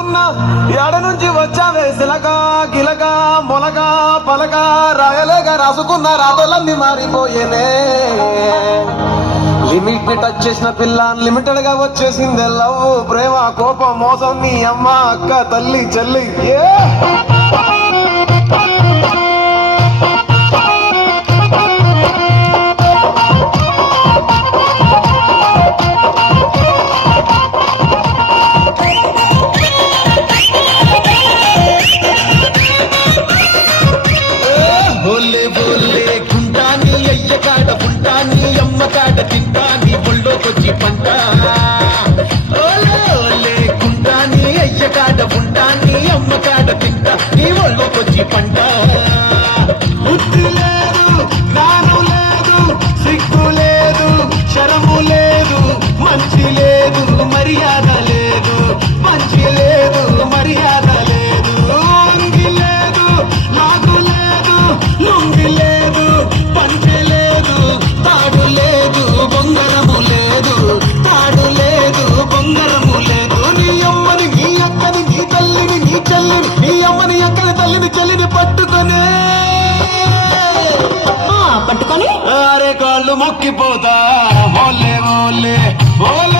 అనుకున్నా ఎడ నుంచి వచ్చావే సిలగా గిలగా మొలగా పలగా రాయలేగా రాసుకున్న రాతలన్నీ మారిపోయేనే లిమిట్ ని టచ్ చేసిన పిల్ల అన్లిమిటెడ్ గా వచ్చేసింది లవ్ ప్రేమ కోపం మోసం నీ అమ్మ అక్క తల్లి చెల్లి బోలే బోలే కుంటాని అయ్య కాడ పుంటాని అమ్మ కాడ తింటాని ఒళ్ళోకొచ్చి పంట ఓలే ఓలే కుంటాని అయ్య కాడ పుంటాని అమ్మ కాడ తింటా నీ ఒళ్ళోకొచ్చి పంట బుద్ధి లేదు జ్ఞానం లేదు సిగ్గు లేదు శరము లేదు మంచి లేదు మర్యాద లేదు మంచి లేదు మర్యాద లేదు అంగి లేదు నాకు లేదు లొంగి లేదు పంచె లేదు తాడు లేదు బొంగరము లేదు తాడు లేదు బొంగరము లేదు నీ అమ్మని నీ అక్కని నీ తల్లిని నీ చెల్లిని నీ అమ్మని అక్కని తల్లిని చెల్లిని పట్టుకొనే పట్టుకొని అరే కాళ్ళు మొక్కిపోతా ఓలే ఓలే ఓలే